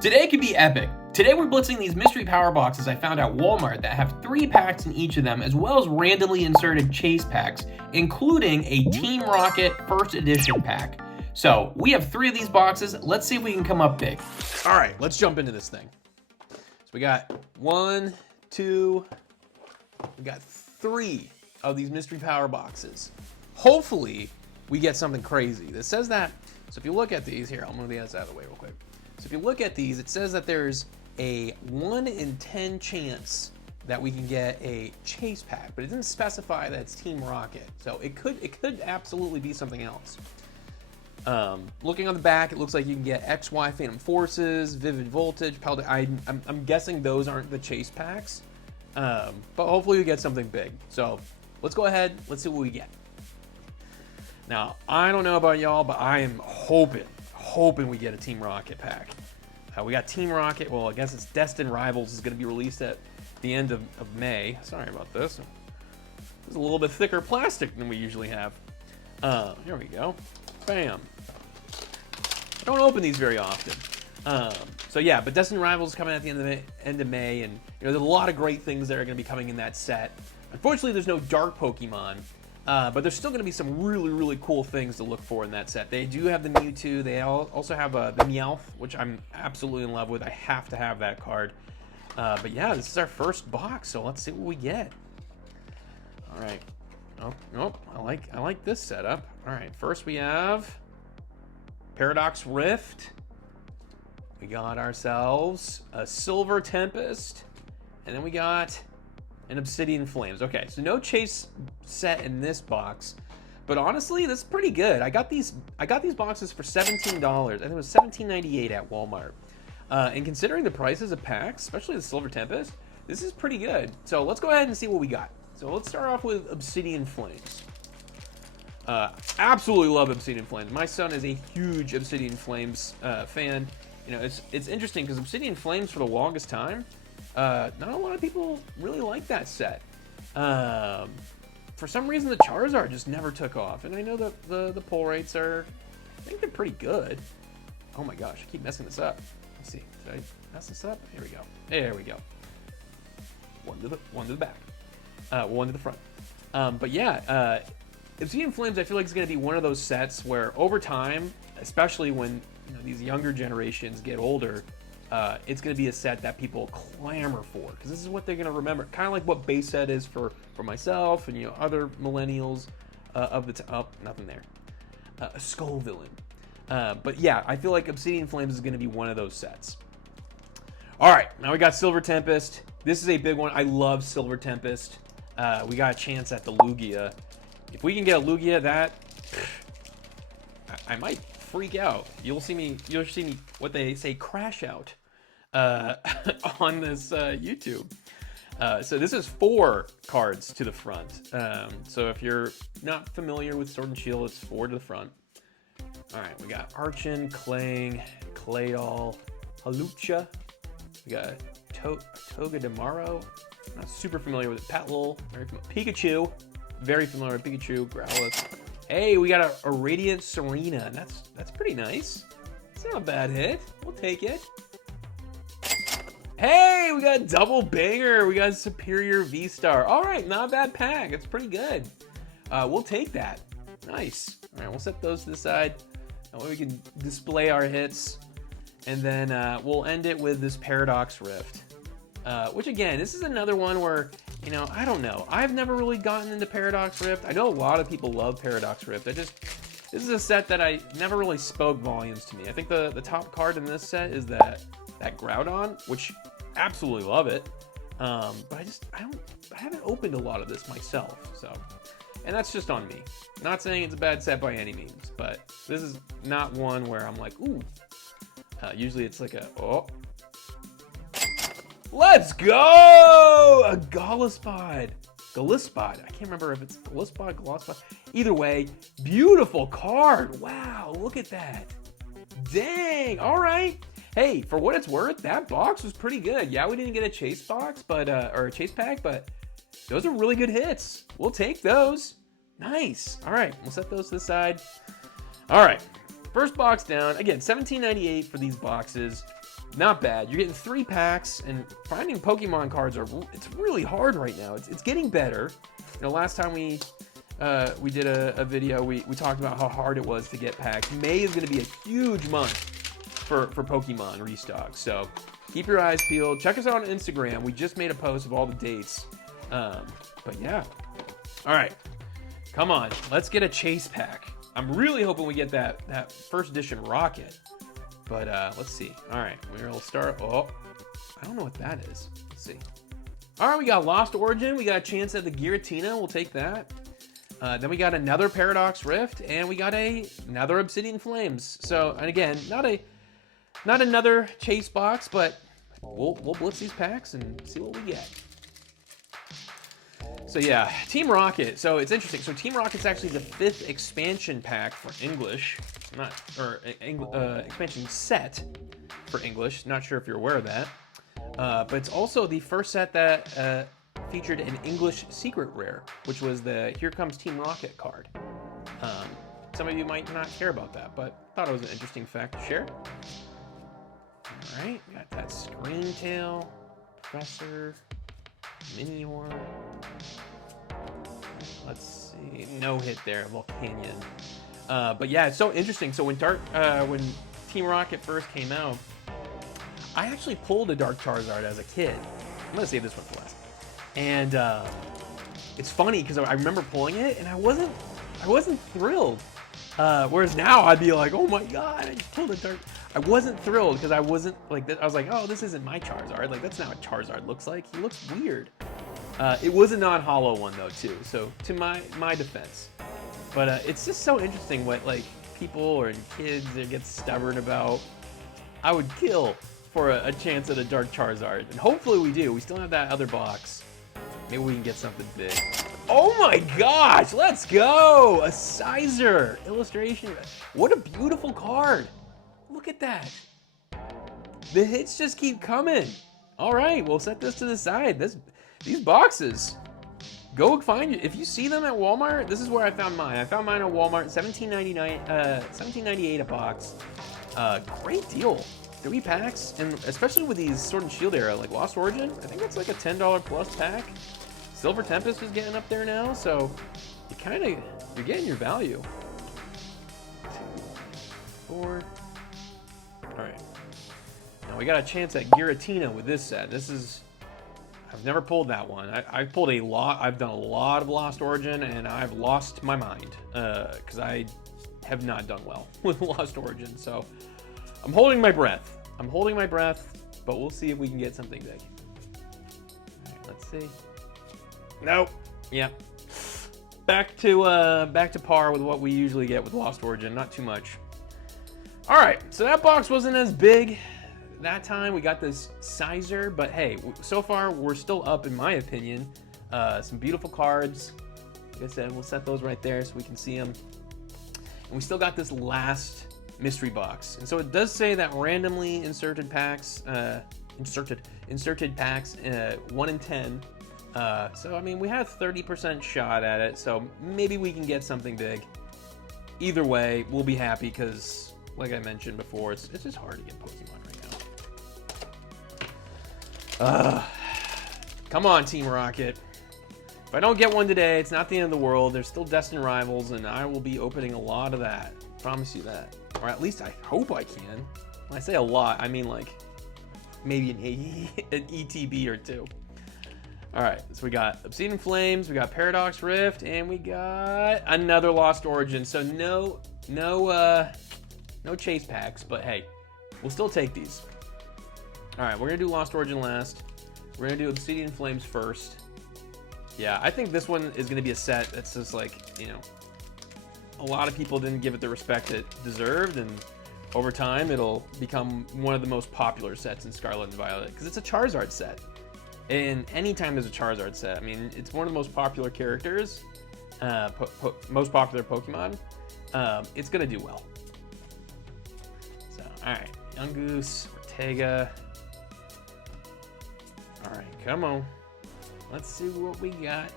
Today could be epic. Today we're blitzing these mystery power boxes I found at Walmart that have 3 packs in each of them, as well as randomly inserted chase packs, including a Team Rocket first edition pack. So we have 3 of these boxes. Let's see if we can come up big. All right, let's jump into this thing. So we got 1, 2, we got 3 of these mystery power boxes. Hopefully we get something crazy. This says that, so if you look at these, here, I'll move the other side of the way real quick. So if you look at these, it says that there's a 1 in 10 chance that we can get a chase pack, but it didn't specify that it's Team Rocket. So it could absolutely be something else. Looking on the back, it looks like you can get XY Phantom Forces, Vivid Voltage, I'm guessing those aren't the chase packs, but hopefully we get something big. So let's go ahead, let's see what we get. Now, I don't know about y'all, but I am hoping we get a Team Rocket pack. We got Team Rocket, well, I guess it's Destined Rivals is going to be released at the end of May. Sorry about this. It's a little bit thicker plastic than we usually have. Here we go. Bam. I don't open these very often. So yeah, but Destined Rivals is coming at the end of May, and there's a lot of great things that are going to be coming in that set. Unfortunately, there's no Dark Pokemon. But there's still going to be some really cool things to look for in that set. They do have the Mewtwo. They also have the Meowth, which I'm absolutely in love with. I have to have that card. But yeah, this is our first box, so let's see what we get. All right. Oh, nope. I like this setup. All right. First we have Paradox Rift. We got ourselves a Silver Tempest, and then we got and Obsidian Flames. Okay, so no chase set in this box, but honestly, this is pretty good. I got these boxes for $17. I think it was $17.98 at Walmart. And considering the prices of packs, especially the Silver Tempest, this is pretty good. So let's go ahead and see what we got. So let's start off with Obsidian Flames. Absolutely love Obsidian Flames. My son is a huge Obsidian Flames fan. You know, it's interesting because Obsidian Flames for the longest time, not a lot of people really like that set. For some reason, the Charizard just never took off, and I know that the pull rates are, I think they're pretty good. Oh my gosh, I keep messing this up. Let's see, did I mess this up? Here we go. There we go. One to the back. One to the front. But yeah, Obsidian Flames, I feel like is going to be one of those sets where over time, especially when these younger generations get older, it's going to be a set that people clamor for, because this is what they're going to remember. Kind of like what base set is for myself and other millennials of the time. Oh, nothing there. A Skull Villain. But yeah, I feel like Obsidian Flames is going to be one of those sets. All right, now we got Silver Tempest. This is a big one. I love Silver Tempest. We got a chance at the Lugia. If we can get a Lugia, that I might freak out. You'll see me what they say, crash out on this YouTube. So this is 4 cards to the front. So if you're not familiar with Sword and Shield, it's 4 to the front. All right, we got Archon, Clang, Claydol, Halucha. We got Togedemaru. Not super familiar with it. Petlil, very familiar. Pikachu, very familiar with Pikachu. Growlithe. Hey, we got a Radiant Serena, and that's pretty nice. It's not a bad hit. We'll take it. Hey, we got a double banger. We got Superior V-Star. All right, not a bad pack. It's pretty good. We'll take that. Nice. All right, we'll set those to the side. That way we can display our hits. And then we'll end it with this Paradox Rift. Which again, this is another one where, I don't know. I've never really gotten into Paradox Rift. I know a lot of people love Paradox Rift. This is a set that I never really spoke volumes to me. I think the top card in this set is that Groudon, which absolutely love it. But I haven't opened a lot of this myself. So, and that's just on me. Not saying it's a bad set by any means, but this is not one where I'm like, ooh. Usually it's like let's go! A Golispod. I can't remember if it's Golispod. Either way, beautiful card. Wow, look at that. Dang, all right. Hey, for what it's worth, that box was pretty good. Yeah, we didn't get a chase box, or a chase pack, but those are really good hits. We'll take those. Nice. All right, we'll set those to the side. All right, first box down. Again, $17.98 for these boxes. not bad. You're getting 3 packs, and finding Pokemon cards it's really hard right now. It's getting better. You know, last time we did a video, we talked about how hard it was to get packs. May is going to be a huge month for Pokemon restock, so keep your eyes peeled. Check us out on Instagram. We just made a post of all the dates. But yeah. All right. Come on. Let's get a chase pack. I'm really hoping we get that first edition Rocket. But let's see. All right. We'll start. Oh, I don't know what that is. Let's see. All right. We got Lost Origin. We got a chance at the Giratina. We'll take that. Then we got another Paradox Rift. And we got another Obsidian Flames. So, and again, not another chase box, but we'll blitz these packs and see what we get. So yeah, Team Rocket. So it's interesting. So Team Rocket's actually the 5th expansion pack for English, expansion set for English. Not sure if you're aware of that, but it's also the first set that featured an English secret rare, which was the Here Comes Team Rocket card. Some of you might not care about that, but thought it was an interesting fact to share. All right, got that Screen Tail, Professor, Minior. Let's see, no hit there, Volcanion. But yeah, it's so interesting. So when Team Rocket first came out, I actually pulled a Dark Charizard as a kid. I'm gonna save this one for last. And it's funny because I remember pulling it and I wasn't thrilled. Whereas now I'd be like, oh my god, I just pulled a Dark. I wasn't thrilled because I wasn't like that. I was like, oh, this isn't my Charizard. Like that's not what Charizard looks like. He looks weird. It was a non-hollow one though too. So to my defense, but it's just so interesting what like people or kids that get stubborn about. I would kill for a chance at a Dark Charizard, and hopefully we do. We still have that other box. Maybe we can get something big. Oh my gosh, let's go! A Sizer illustration. What a beautiful card. Look at that. The hits just keep coming. All right, we'll set this to the side. These boxes, go find it. If you see them at Walmart, this is where I found mine. I found mine at Walmart, $17.98 a box. Great deal. 3 packs, and especially with these Sword and Shield era, like Lost Origin, I think that's like a $10 plus pack. Silver Tempest is getting up there now, so you're getting your value. 2, 4. All right. Now we got a chance at Giratina with this set. I've never pulled that one. I've pulled a lot. I've done a lot of Lost Origin, and I've lost my mind because I have not done well with Lost Origin. So I'm holding my breath. But we'll see if we can get something big. All right, let's see. Nope. Yep. Back to par with what we usually get with Lost Origin. Not too much. All right. So that box wasn't as big that time. We got this Sizer, but hey, so far we're still up in my opinion. Some beautiful cards. Like I said, we'll set those right there so we can see them. And we still got this last mystery box. And so it does say that randomly inserted packs, inserted packs, 1 in 10. So I mean, we have 30% shot at it. So maybe we can get something big. Either way, we'll be happy because, like I mentioned before, it's just hard to get Pokemon right now. Come on, Team Rocket. If I don't get one today, it's not the end of the world. There's still Destined Rivals, and I will be opening a lot of that. Promise you that. Or at least I hope I can. When I say a lot, I mean like maybe an ETB or 2. All right, so we got Obsidian Flames, we got Paradox Rift, and we got another Lost Origin. So no chase packs, but hey, we'll still take these. All right, we're gonna do Lost Origin last. We're gonna do Obsidian Flames first. Yeah, I think this one is gonna be a set that's just like, you know, a lot of people didn't give it the respect it deserved, and over time it'll become one of the most popular sets in Scarlet and Violet because it's a Charizard set. And anytime there's a Charizard set, I mean, it's one of the most popular characters, most popular Pokemon. It's gonna do well. So, all right, Yungoos, Ortega. All right, come on. Let's see what we got.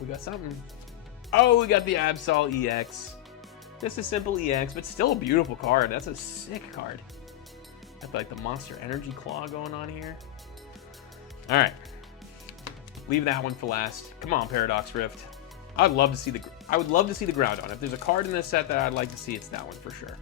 We got something. Oh, we got the Absol EX. Just a simple EX, but still a beautiful card. That's a sick card. Got like the Monster Energy Claw going on here. All right, leave that one for last. Come on, Paradox Rift. I would love to see the Groudon. If there's a card in this set that I'd like to see, it's that one for sure.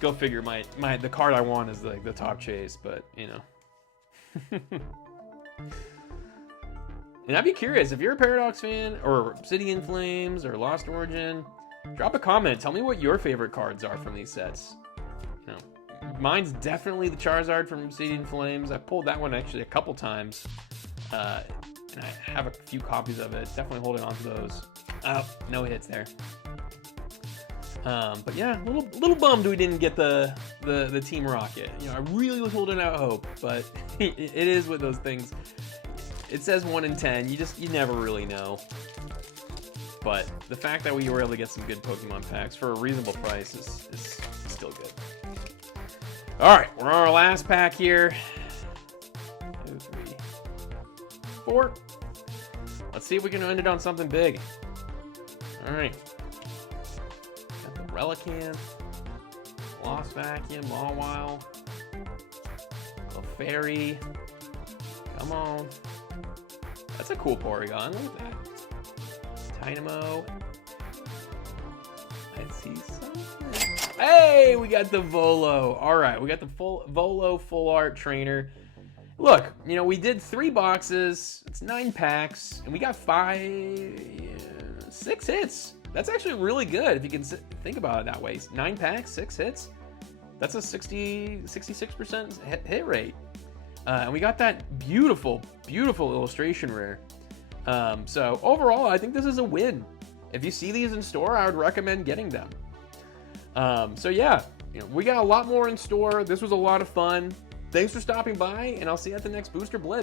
Go figure. The card I want is like the top chase, but you know. And I'd be curious if you're a Paradox fan or Obsidian Flames or Lost Origin. Drop a comment. Tell me what your favorite cards are from these sets. You know, mine's definitely the Charizard from Obsidian Flames. I pulled that one actually a couple times, and I have a few copies of it. Definitely holding on to those. Oh, no hits there. But yeah, little bummed we didn't get the Team Rocket. You know, I really was holding out hope, but it is with those things. It says 1 in 10. You never really know. But the fact that we were able to get some good Pokemon packs for a reasonable price is still good. All right, we're on our last pack here. 2, 3, 4. Let's see if we can end it on something big. All right. Got the Relicanth, Lost Vacuum, Mawile, Clefairy. Come on. That's a cool Porygon. Look at that. Dynamo. I see something. Hey, we got the Volo. All right, we got the Volo full art trainer. Look, you know, we did 3 boxes. It's 9 packs, and we got 6 hits. That's actually really good if you can think about it that way. 9 packs, 6 hits. That's a 66% hit rate. And we got that beautiful illustration rare. So overall, I think this is a win. If you see these in store, I would recommend getting them. So yeah, you know, we got a lot more in store. This was a lot of fun. Thanks for stopping by, and I'll see you at the next Booster Blitz.